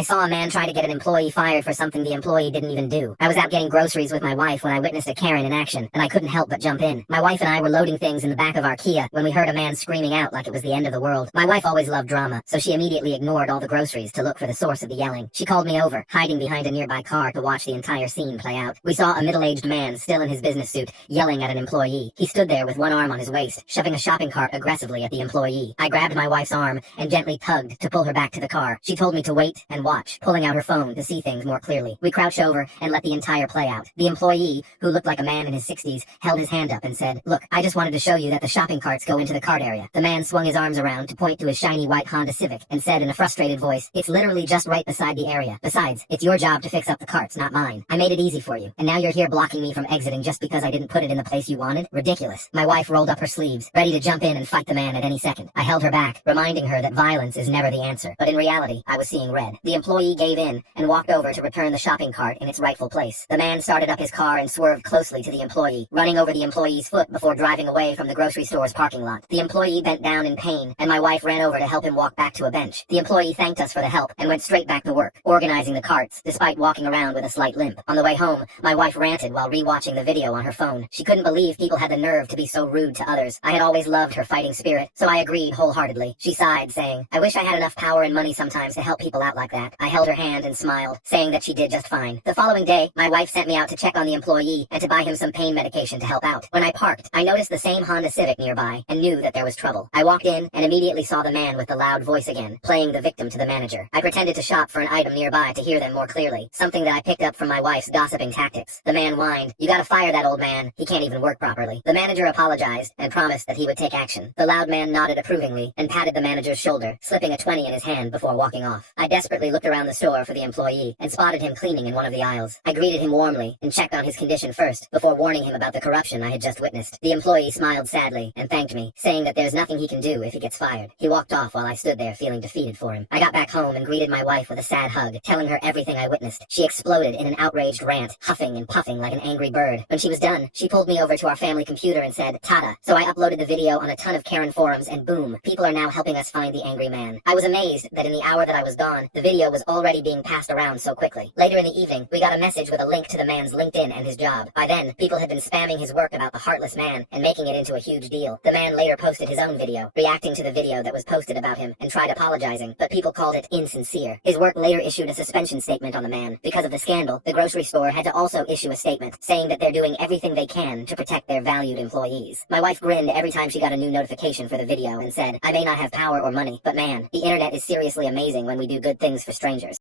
I saw a man try to get an employee fired for something the employee didn't even do. I was out getting groceries with my wife when I witnessed a Karen in action, and I couldn't help but jump in. My wife and I were loading things in the back of our Kia when we heard a man screaming out like it was the end of the world. My wife always loved drama, so she immediately ignored all the groceries to look for the source of the yelling. She called me over, hiding behind a nearby car to watch the entire scene play out. We saw a middle-aged man, still in his business suit, yelling at an employee. He stood there with one arm on his waist, shoving a shopping cart aggressively at the employee. I grabbed my wife's arm and gently tugged to pull her back to the car. She told me to wait and watch, pulling out her phone to see things more clearly. We crouched over and let the entire play out. The employee, who looked like a man in his 60s, held his hand up and said, "Look, I just wanted to show you that the shopping carts go into the cart area." The man swung his arms around to point to his shiny white Honda Civic and said in a frustrated voice, "It's literally just right beside the area. Besides, it's your job to fix up the carts, not mine. I made it easy for you, and now you're here blocking me from exiting just because I didn't put it in the place you wanted? Ridiculous." My wife rolled up her sleeves, ready to jump in and fight the man at any second. I held her back, reminding her that violence is never the answer. But in reality, I was seeing red. The employee gave in and walked over to return the shopping cart in its rightful place. The man started up his car and swerved closely to the employee, running over the employee's foot before driving away from the grocery store's parking lot. The employee bent down in pain, and my wife ran over to help him walk back to a bench. The employee thanked us for the help and went straight back to work, organizing the carts, despite walking around with a slight limp. On the way home, my wife ranted while rewatching the video on her phone. She couldn't believe people had the nerve to be so rude to others. I had always loved her fighting spirit, so I agreed wholeheartedly. She sighed, saying, "I wish I had enough power and money sometimes to help people out like that." I held her hand and smiled, saying that she did just fine. The following day, my wife sent me out to check on the employee and to buy him some pain medication to help out. When I parked, I noticed the same Honda Civic nearby and knew that there was trouble. I walked in and immediately saw the man with the loud voice again, playing the victim to the manager. I pretended to shop for an item nearby to hear them more clearly, something that I picked up from my wife's gossiping tactics. The man whined, "You gotta fire that old man. He can't even work properly." The manager apologized and promised that he would take action. The loud man nodded approvingly and patted the manager's shoulder, slipping a 20 in his hand before walking off. I desperately looked around the store for the employee and spotted him cleaning in one of the aisles. I greeted him warmly and checked on his condition first before warning him about the corruption I had just witnessed. The employee smiled sadly and thanked me, saying that there's nothing he can do if he gets fired. He walked off while I stood there feeling defeated for him. I got back home and greeted my wife with a sad hug, telling her everything I witnessed. She exploded in an outraged rant, huffing and puffing like an angry bird. When she was done, she pulled me over to our family computer and said, "Tada." So I uploaded the video on a ton of Karen forums and boom, people are now helping us find the angry man. I was amazed that in the hour that I was gone, the video was already being passed around so quickly. Later in the evening, we got a message with a link to the man's LinkedIn and his job. By then, people had been spamming his work about the heartless man and making it into a huge deal. The man later posted his own video, reacting to the video that was posted about him and tried apologizing, but people called it insincere. His work later issued a suspension statement on the man. Because of the scandal, the grocery store had to also issue a statement saying that they're doing everything they can to protect their valued employees. My wife grinned every time she got a new notification for the video and said, "I may not have power or money, but man, the internet is seriously amazing when we do good things for strangers."